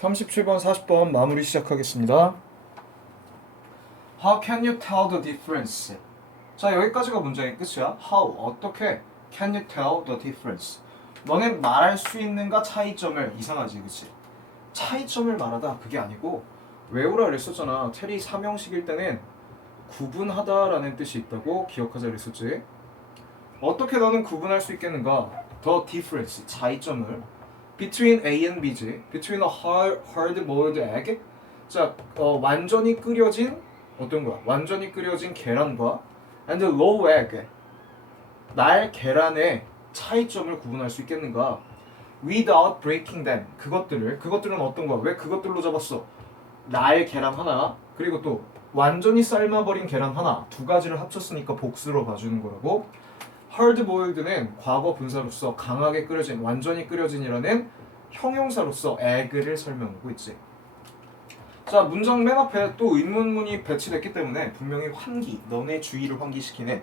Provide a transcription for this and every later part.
37번, 40번 마무리 시작하겠습니다. How can you tell the difference? 자, 여기까지가 문장의 끝이야. How, 어떻게 can you tell the difference? 너는 말할 수 있는가 차이점을 이상하지, 그치? 차이점을 말하다 그게 아니고 외우라 그랬었잖아. 테리 삼형식일 때는 구분하다라는 뜻이 있다고 기억하자 그랬었지. 어떻게 너는 구분할 수 있겠는가? The difference, 차이점을 between A and B지. between a hard, hard-boiled egg. 자, 어, 완전히 끓여진 어떤 거야? 완전히 끓여진 계란과 and raw egg. 날 계란의 차이점을 구분할 수 있겠는가? Without breaking them. 그것들을 그것들은 어떤 거야? 왜 그것들로 잡았어? 날 계란 하나 그리고 또 완전히 삶아버린 계란 하나 두 가지를 합쳤으니까 복수로 봐주는 거라고. Boiled는 과거 분사로서 강하게 끓여진 완전히 끓여진이라는 형용사로서 egg를 설명하고 있지. 자 문장 맨 앞에 또 의문문이 배치됐기 때문에 분명히 환기 너네 주의를 환기시키는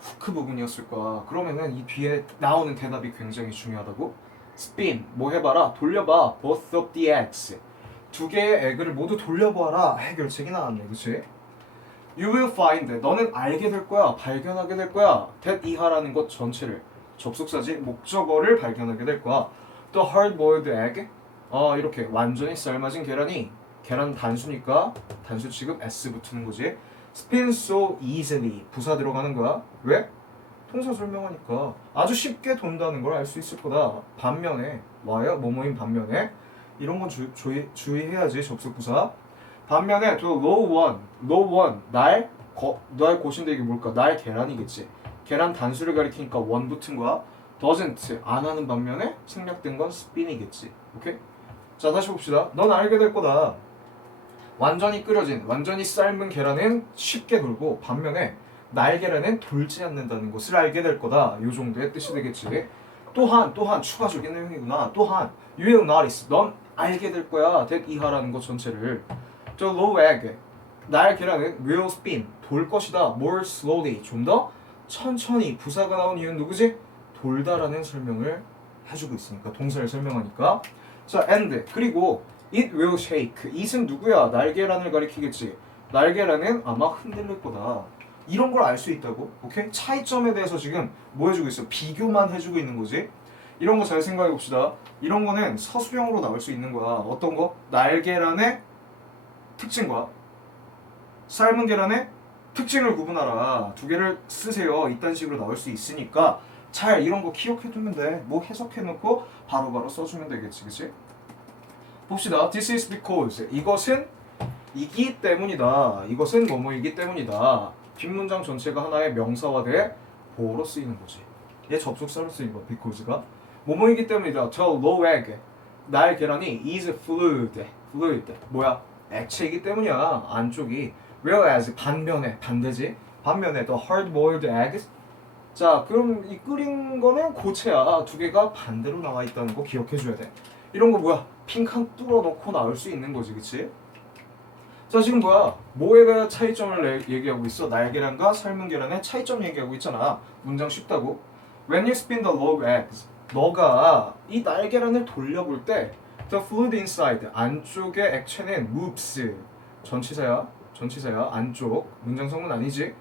후크 부분이었을 거야. 그러면은 이 뒤에 나오는 대답이 굉장히 중요하다고. spin 뭐 해봐라 돌려봐 both of the eggs 두 개의 에그를 모두 돌려보아라 해결책이 나왔네 그치? You will find 너는 알게 될 거야 발견하게 될 거야. That 이하라는 것 전체를 접속사지 목적어를 발견하게 될 거야. The hard boiled egg 어 이렇게 완전히 삶아진 계란이 계란 단수니까 단수 취급 s 붙는 거지. Spin so easily 부사 들어가는 거야. 왜? 통사 설명하니까. 아주 쉽게 돈다는 걸 알 수 있을 거다. 반면에 와요? 뭐뭐인 반면에? 이런 건 주, 주의, 주의해야지 접속 부사 반면에 to low one low one 날 거, 날 고신데 이게 뭘까? 날 계란이겠지. 계란 단수를 가리키니까 원 붙은 거야? doesn't 안 하는 반면에 생략된 건 spin이겠지. 오케이? 자 다시 봅시다. 넌 알게 될 거다. 완전히 끓여진 완전히 삶은 계란은 쉽게 돌고 반면에 날계란은 돌지 않는다는 것을 알게 될 거다. 요 정도의 뜻이 되겠지. 또한 또한 추가적인 내용이구나. 또한 you will notice. 넌 알게 될 거야. that 이하라는 것 전체를 저 low egg. 날 계란은 will spin. 돌 것이다. More slowly. 좀 더 천천히 부사가 나온 이유는 누구지? 돌다라는 설명을 해주고 있으니까 동사를 설명하니까. 자 and. 그리고 it will shake. it은 누구야? 날계란을 가리키겠지. 날계란은 아마 흔들릴 거다. 이런 걸 알 수 있다고? 오케이? 차이점에 대해서 지금 뭐 해주고 있어? 비교만 해주고 있는 거지. 이런 거 잘 생각해 봅시다. 이런 거는 서술형으로 나올 수 있는 거야. 어떤 거? 날계란의 특징과 삶은 계란의 특징을 구분하라. 두 개를 쓰세요. 이딴 식으로 나올 수 있으니까 잘 이런 거 기억해 두면 돼 뭐 해석해 놓고 바로 바로 써주면 되겠지 그치? 봅시다. This is because 이것은 이기 때문이다. 이것은 뭐뭐이기 때문이다. 뒷문장 전체가 하나의 명사화돼 보어로 쓰이는 거지. 얘 접속사로 쓰인 거야 because가. 뭐뭐이기 때문이다. 저 low egg. 날 계란이 is fluid. fluid. 뭐야 액체이기 때문이야. 안쪽이. Whereas 반면에 반대지? 반면에 the hard boiled eggs? 자 그럼 이 끓인 거는 고체야. 두 개가 반대로 나와 있다는 거 기억해 줘야 돼. 이런 거 뭐야? 핑칸 뚫어 놓고 나올 수 있는 거지 그치? 자 지금 뭐야? 뭐에 대한 차이점을 내- 얘기하고 있어? 날계란과 삶은 계란의 차이점 얘기하고 있잖아. 문장 쉽다고? When you spin the raw eggs 너가 이 날계란을 돌려볼 때 the fluid inside 안쪽의 액체는 moves 전치사야 전치사야 안쪽 문장 성분 아니지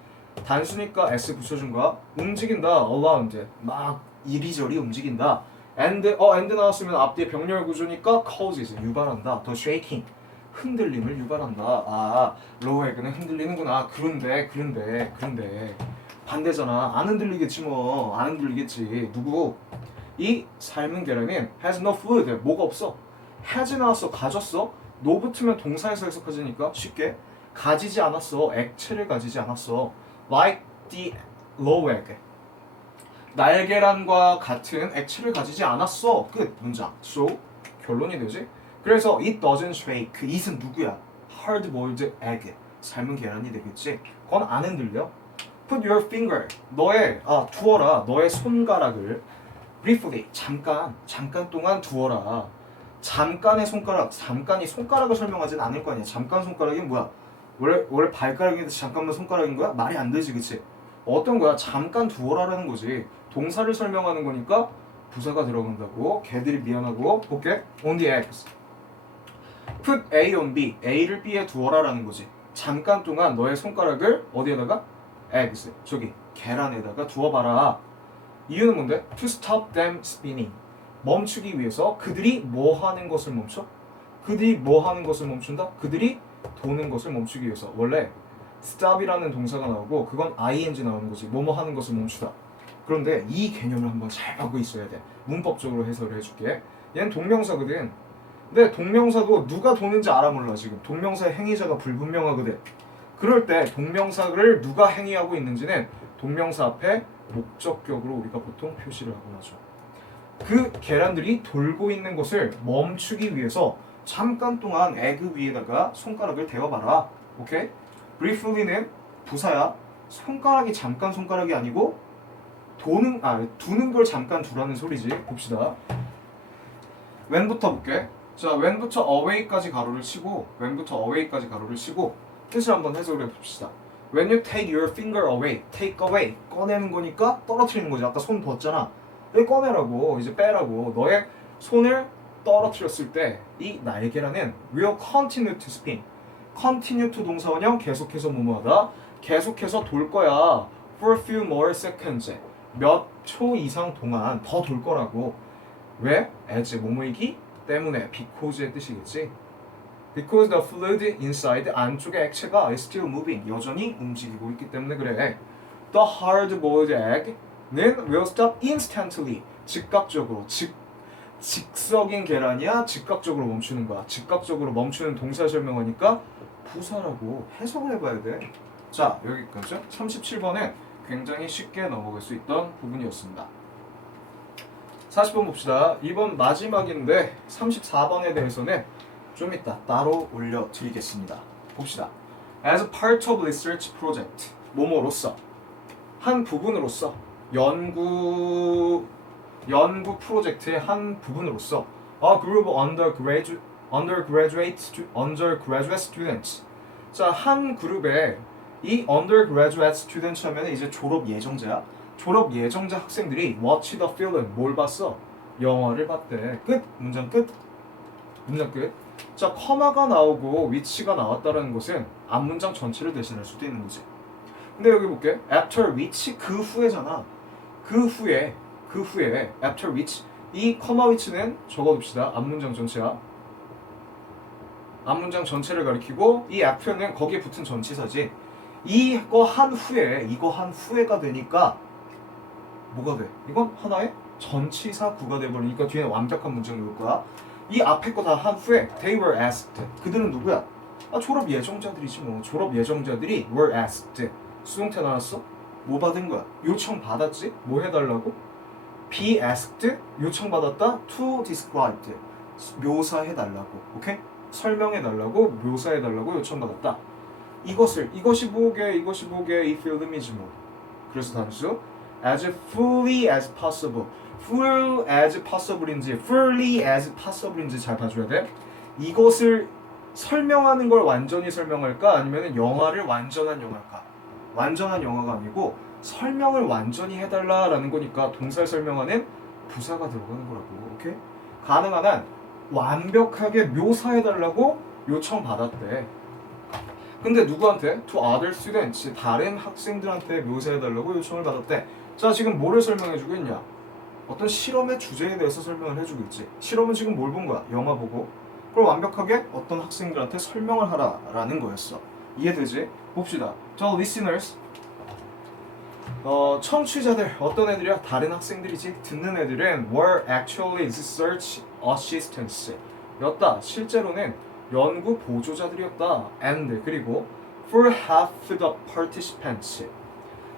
단수니까 s 붙여준 거야 움직인다 around 막 이리저리 움직인다 and 어 and 나왔으면 앞뒤에 병렬 구조니까 causes 유발한다 the shaking 흔들림을 유발한다. 아, 로우 에그는 흔들리는구나. 그런데, 그런데, 그런데 반대잖아. 안 흔들리겠지 뭐. 안 흔들리겠지. 누구? 이 삶은 계란은 has no fluid. 뭐가 없어? Has 나왔어. 가졌어. no 붙으면 동사에서 해석하지니까 쉽게 가지지 않았어. 액체를 가지지 않았어. Like the low. 날계란과 같은 액체를 가지지 않았어. 끝. 문장. So 결론이 되지? 그래서 it doesn't shake. 그 it은 누구야? hard boiled egg. 삶은 계란이 되겠지. 그건 안 흔들려. Put your finger. 너의 아 두어라. 너의 손가락을 briefly 잠깐 잠깐 동안 두어라. 잠깐의 손가락. 잠깐이 손가락을 설명하진 않을 거 아니야. 잠깐 손가락이 뭐야? 원래 원래 발가락인데 잠깐만 손가락인 거야? 말이 안 되지, 그치? 어떤 거야? 잠깐 두어라라는 거지. 동사를 설명하는 거니까 부사가 들어간다고. 걔들이 미안하고 볼게. On the eggs. put A on B, A를 B에 두어라라는 거지. 잠깐 동안 너의 손가락을 어디에다가 eggs 저기 계란에다가 두어봐라. 이유는 뭔데? To stop them spinning. 멈추기 위해서 그들이 뭐 하는 것을 멈춰? 그들이 뭐 하는 것을 멈춘다? 그들이 도는 것을 멈추기 위해서. 원래 stop이라는 동사가 나오고 그건 ing 나오는 거지. 뭐뭐 하는 것을 멈추다. 그런데 이 개념을 한번 잘 알고 있어야 돼. 문법적으로 해설을 해줄게. 얘는 동명사거든. 근데 동명사도 누가 도는지 알아 몰라 지금. 동명사의 행위자가 불분명하거든. 그럴 때 동명사를 누가 행위하고 있는지는 동명사 앞에 목적격으로 우리가 보통 표시를 하고 나죠. 그 계란들이 돌고 있는 것을 멈추기 위해서 잠깐 동안 에그 위에다가 손가락을 대어봐라. 오케이? briefly는 부사야. 손가락이 잠깐 손가락이 아니고 도는 아 두는 걸 잠깐 두라는 소리지. 봅시다. when부터 볼게. 자, when부터 away까지 가로를 치고 when부터 away까지 가로를 치고 뜻을 한번 해석을 해 봅시다. When you take your finger away, take away 꺼내는 거니까 떨어뜨리는 거지. 아까 손 뒀잖아. 왜 꺼내라고 이제 빼라고 너의 손을 떨어뜨렸을 때 이 날개라는 will continue to spin. continue to 동사원형 계속해서 뭐뭐하다. 계속해서 돌 거야. for a few more seconds. 몇 초 이상 동안 더 돌 거라고. 왜? as 뭐뭐이기 때문에 because의 뜻이겠지. Because the fluid inside 안쪽의 액체가 is still moving 여전히 움직이고 있기 때문에 그래. The hard-boiled egg는 will stop instantly 즉각적으로 즉 즉석인 계란이야 즉각적으로 멈추는 거야. 즉각적으로 멈추는 동사 설명하니까 부사라고 해석을 해봐야 돼. 자 여기까지 37번은 굉장히 쉽게 넘어갈 수 있던 부분이었습니다. 40번 봅시다. 이번 마지막인데 34번에 대해서는 좀 이따 따로 올려드리겠습니다. 봅시다. As part of research project, 뭐뭐로서 한 부분으로서 연구 연구 프로젝트의 한 부분으로서 a group of undergraduate undergraduate undergraduate students 자, 한 그룹에 이 undergraduate students 하면 이제 졸업 예정자야. 졸업 예정자 학생들이 watch the film 뭘 봤어? 영화를 봤대. 끝. 문장 끝. 문장 끝. 자, 커마가 나오고 위치가 나왔다는 것은 앞문장 전체를 대신할 수도 있는 거지. 근데 여기 볼게. after which 그 후에잖아. 그 후에 그 후에 after which 이 커마 위치는 적어둡시다. 앞문장 전체야. 앞문장 전체를 가리키고 이 after는 거기에 붙은 전치사지. 이거 한 후에 이거 한 후에가 되니까 뭐가 돼? 이건 하나의 전치사 구가 돼버리니까 뒤에 완벽한 문장이 올 거야. 이 앞에 거 다 한 후에 they were asked. 그들은 누구야? 아 졸업 예정자들이지 뭐. 졸업 예정자들이 were asked. 수동태 나왔어? 뭐 받은 거야? 요청 받았지? 뭐 해달라고? be asked 요청 받았다 to describe 묘사해 달라고. 오케이? 설명해 달라고 묘사해 달라고 요청 받았다. 이것을 이것이 뭐게 이것이 뭐게 이 필름이지 뭐. 그래서 단수 as fully as possible. full as possible인지 fully as possible인지 잘 봐줘야 돼. 이것을 설명하는 걸 완전히 설명할까 아니면 영화를 완전한 영화일까? 완전한 영화가 아니고 설명을 완전히 해달라라는 거니까 동사를 설명하는 부사가 들어가는 거라고. 오케이? 가능한 한 완벽하게 묘사해달라고 요청받았대. 근데 누구한테? To other students. 다른 학생들한테 묘사해달라고 요청을 받았대. 자, 지금 뭐를 설명해주고 있냐? 어떤 실험의 주제에 대해서 설명을 해주고 있지. 실험은 지금 뭘 본 거야? 영화 보고. 그걸 완벽하게 어떤 학생들한테 설명을 하라라는 거였어. 이해되지? 봅시다. 저 listeners. 어, 청취자들 어떤 애들이야? 다른 학생들이지. 듣는 애들은 were actually research assistants 였다. 실제로는 연구 보조자들이었다. and 그리고 for half the participants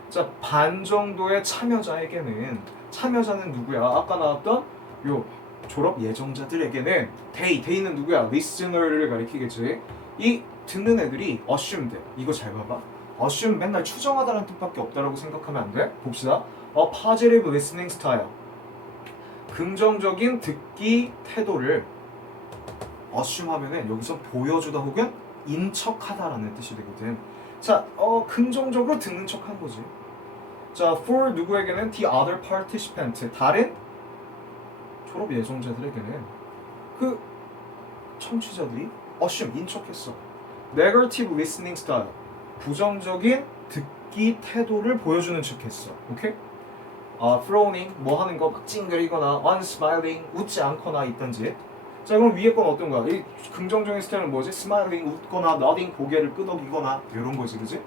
자, 반 정도의 참여자에게는 참여자는 누구야? 아까 나왔던 요 졸업 예정자들에게는 they, they는 누구야? listener를 가리키겠지. 이 듣는 애들이 assumed 이거 잘 봐봐. Assume 맨날 추정하다는 뜻밖에 없다라고 생각하면 안 돼. 봅시다. a positive listening style. 긍정적인 듣기 태도를 assume 하면은 여기서 보여주다 혹은 인척하다라는 뜻이 되거든. 자, 어 긍정적으로 듣는 척 한 거지. 자, for 누구에게는 the other participant 다른 졸업 예정자들에게는 그 청취자들이 assume 인척했어. negative listening style 부정적인 듣기 태도를 보여주는 척 했어. 오케이? 아, frowning 뭐 하는 거 막 찡그리거나 unsmiling 웃지 않거나 있던지. 자 그럼 위에 건 어떤 거야? 이 긍정적인 스타일은 뭐지? smiling 웃거나 nodding 고개를 끄덕이거나 이런 거지, 그지?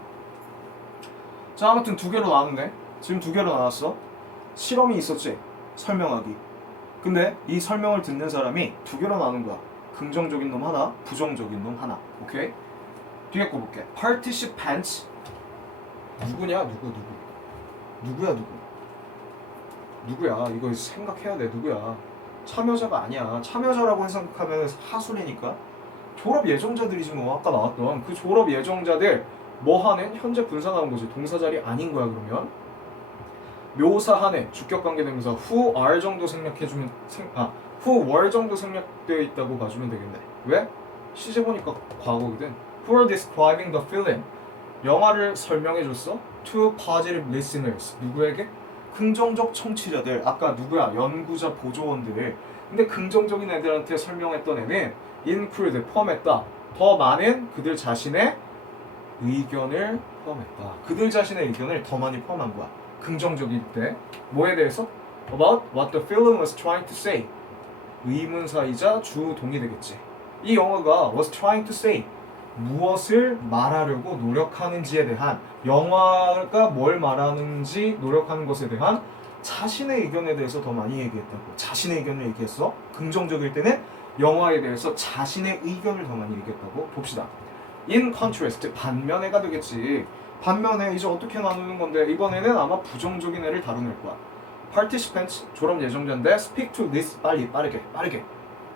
자 아무튼 두 개로 나왔네. 지금 두 개로 나왔어. 실험이 있었지. 설명하기. 근데 이 설명을 듣는 사람이 두 개로 나눈 거야. 긍정적인 놈 하나, 부정적인 놈 하나. 오케이? 뒤에 거 볼게. participants 누구냐? 누구 누구? 누구야 누구? 누구야? 이거 생각해야 돼. 누구야? 참여자가 아니야. 참여자라고 생각하면 하술이니까 졸업 예정자들이지 뭐 아까 나왔던 그 졸업 예정자들 뭐 하는 현재 분사 나온 거지 동사 자리 아닌 거야 그러면 묘사하는 주격 관계 대명사 who are 정도 생략해주면 생, 아 who were 정도 생략되어 있다고 봐주면 되겠네 왜? 시제 보니까 과거거든 who describing the film? 영화를 설명해줬어? To positive listeners. 누구에게? 긍정적 청취자들. 아까 누구야? 연구자 보조원들. 근데 긍정적인 애들한테 설명했던 애는 include 포함했다. 더 많은 그들 자신의 의견을 포함했다. 그들 자신의 의견을 더 많이 포함한 거야. 긍정적일 때. 뭐에 대해서? About what the film was trying to say. 의문사이자 주동이 되겠지. 이 영화가 was trying to say 무엇을 말하려고 노력하는지에 대한 영화가 뭘 말하는지 노력하는 것에 대한 자신의 의견에 대해서 더 많이 얘기했다고. 자신의 의견을 얘기했어. 긍정적일 때는 영화에 대해서 자신의 의견을 더 많이 얘기했다고 봅시다. In contrast 반면에가 되겠지. 반면에 이제 어떻게 나누는 건데 이번에는 아마 부정적인 애를 다루는 거야. Participants 졸업 예정자인데 speak to this 빨리 빠르게 빠르게.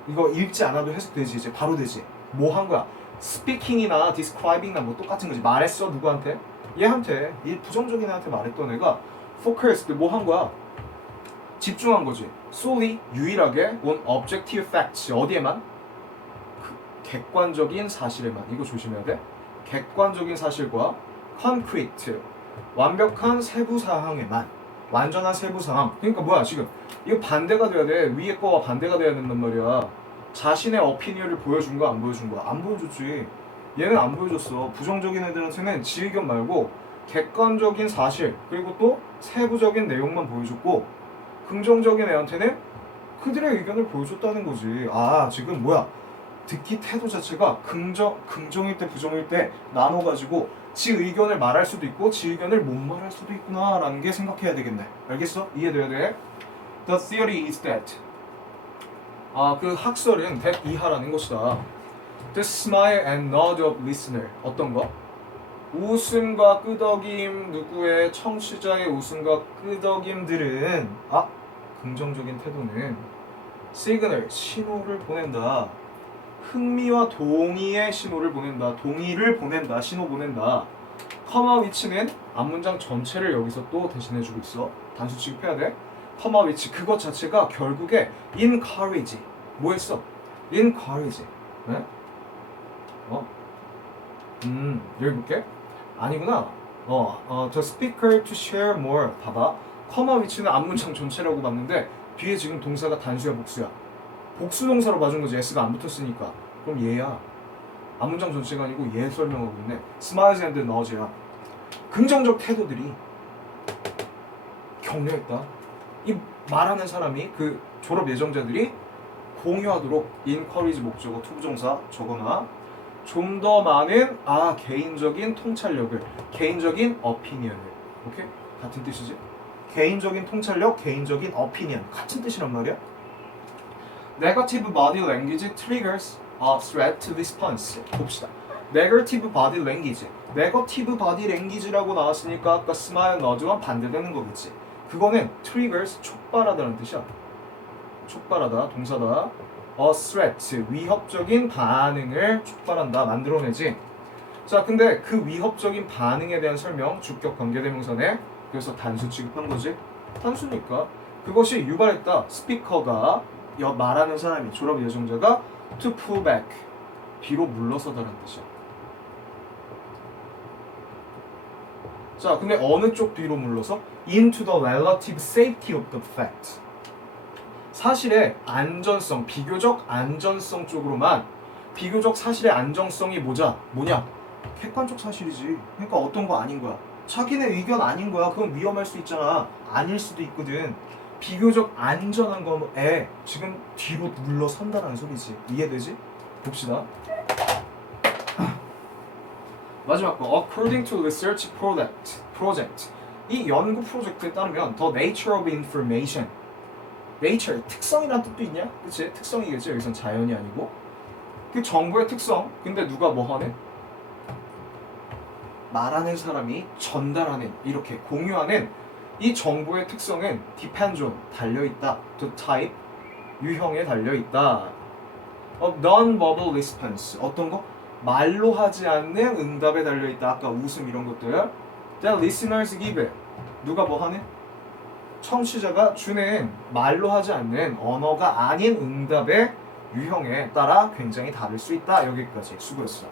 이거 읽지 않아도 해석되지 이제 바로 되지. 뭐 한 거야 speaking이나 describing이나 뭐 똑같은 거지. 말했어 누구한테? 얘한테. 이 부정적인 애한테 말했던 애가 focused 뭐한 거야? 집중한 거지. solely 유일하게 on objective facts. 어디에만? 그 객관적인 사실에만. 이거 조심해야 돼. 객관적인 사실과 concrete. 완벽한 세부 사항에만. 완전한 세부 사항. 그러니까 뭐야 지금? 이거 반대가 돼야 돼. 위에 거와 반대가 돼야 된단 말이야 자신의 어피니언을 보여준 거안 보여준 거야 안 보여줬지 얘는 안 보여줬어 부정적인 애들한테는 지 의견 말고 객관적인 사실 그리고 또 세부적인 내용만 보여줬고 긍정적인 애한테는 그들의 의견을 보여줬다는 거지 아 지금 뭐야 듣기 태도 자체가 긍정 긍정일 때 부정일 때 나눠 가지고 지 의견을 말할 수도 있고 지 의견을 못 말할 수도 있구나라는 게 생각해야 되겠네. 알겠어? 이해돼야 돼. The theory is that 아 그 학설은 that 이하라는 것이다. The smile and nod of listener 어떤 거? 웃음과 끄덕임 누구의 청취자의 웃음과 끄덕임들은 아 긍정적인 태도는 시그널 신호를 보낸다. 흥미와 동의의 신호를 보낸다. 동의를 보낸다. 신호 보낸다. 커마 위치는 앞문장 전체를 여기서 또 대신해주고 있어. 단수 취급해야 돼. 커마 위치 그것 자체가 결국에 encourage 뭐 했어? encourage 네? 어? 음 여기 볼게. 아니구나. 어, 어, the speaker to share more 봐봐. 커마 위치는 앞문장 전체라고 봤는데 뒤에 지금 동사가 단수야 복수야? 복수 동사로 봐준 거지. s가 안 붙었으니까. 그럼 얘야. 앞문장 전체가 아니고 얘 설명하고 있네. smiles and nods야 긍정적 태도들이 격려했다 이 말하는 사람이 그 졸업 예정자들이 공유하도록 encourage 목적어 투부정사 적어놔 좀더 많은 아 개인적인 통찰력을 개인적인 어피니언을 오케이 같은 뜻이지 개인적인 통찰력 개인적인 어피니언 같은 뜻이란 말이야 Negative body language triggers a threat response. 봅시다. Negative body language. Negative body language라고 나왔으니까 아까 smile, nud와 반대되는 거겠지. 그거는 triggers 촉발하다는 뜻이야. 촉발하다 동사다. A threat 위협적인 반응을 촉발한다 만들어내지. 자, 근데 그 위협적인 반응에 대한 설명 주격 관계대명사네. 그래서 단수 취급한 거지. 단수니까 그것이 유발했다. 스피커가 여 말하는 사람이 졸업 예정자가 to pull back 뒤로 물러서다라는 뜻이야. 자, 근데 어느 쪽 뒤로 물러서? into the relative safety of the fact. 사실의 안전성, 비교적 안전성 쪽으로만 비교적 사실의 안정성이 뭐자 뭐냐? 객관적 사실이지. 그러니까 어떤 거 아닌 거야. 자기네 의견 아닌 거야. 그건 위험할 수 있잖아. 아닐 수도 있거든. 비교적 안전한 거에 지금 뒤로 물러선다는 소리지. 이해되지? 봅시다 마지막 거 according to research project project 이 연구 프로젝트에 따르면 the nature of information nature 특성이란 뜻도 있냐? 그치? 특성이겠지 여기선 자연이 아니고 그 정보의 특성 근데 누가 뭐 하네? 말하는 사람이 전달하는 이렇게 공유하는 이 정보의 특성은 depends on 달려있다 to type 유형에 달려있다 of non-verbal response 어떤 거? 말로 하지 않는 응답에 달려 있다. 아까 웃음 이런 것들. that listeners give. 누가 뭐 하네? 청취자가 주는 말로 하지 않는 언어가 아닌 응답의 유형에 따라 굉장히 다를 수 있다. 여기까지. 수고했어